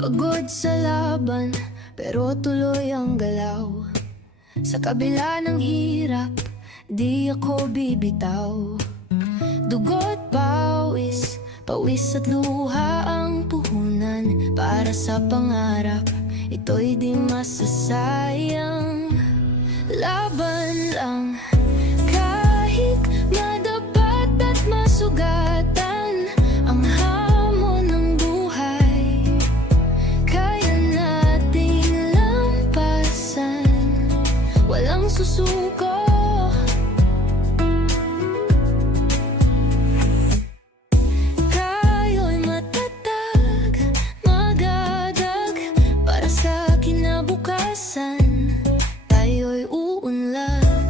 Pagod sa laban, pero tuloy ang galaw. Sa kabila ng hirap, di ako bibitaw. Dugo't pawis, pawis at luha ang puhunan. Para sa pangarap, ito'y di masasayang. Laban lang, kahit madapat at masugatan ang hamon ng buhay. Kaya nating lampasan, walang susuko. Kayo'y matatag, magadag para sa kinabukasan. Tayo'y uunlad.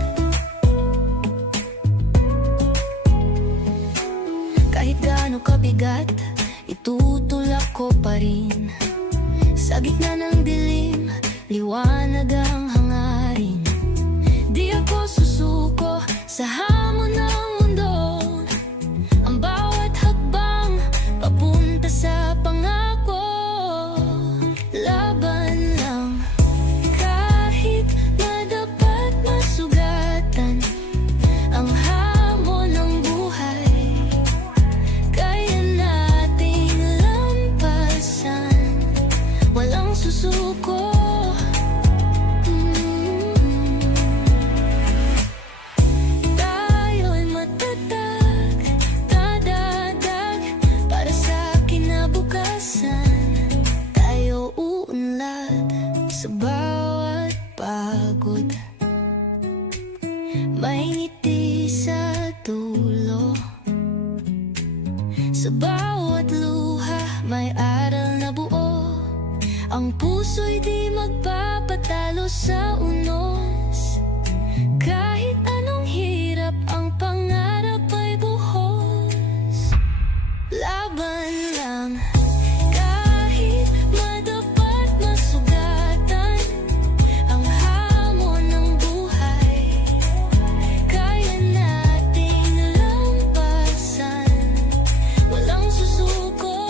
Kahit gaano kabigat, itutulak ko pa rin. Sa gitna ng dilim, liwanag ang hangarin. Di ako susuko sa hamon ng mundo. Ang bawat hakbang papunta sa pangako. Laban lang, kahit madapat masugatan ang hamon ng buhay. Kaya nating lampasan, walang susuko. Tayo'y matatag, dadadag para sa kinabukasan. Tayo uunlad sa bawat pagod. May ngiti sa dulo. Sa bawat luha, may aral na buo. Ang puso'y di magpapatalo sa unos. Kahit anong hirap, ang pangarap ay buhos. Laban lang, kahit madapat masugatan ang hamon ng buhay. Kaya nating lampasan, walang susuko.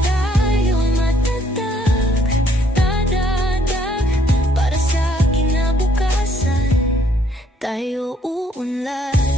Tayo'y matatag, dadadag para sa kinabukasan. Tayo uunlad.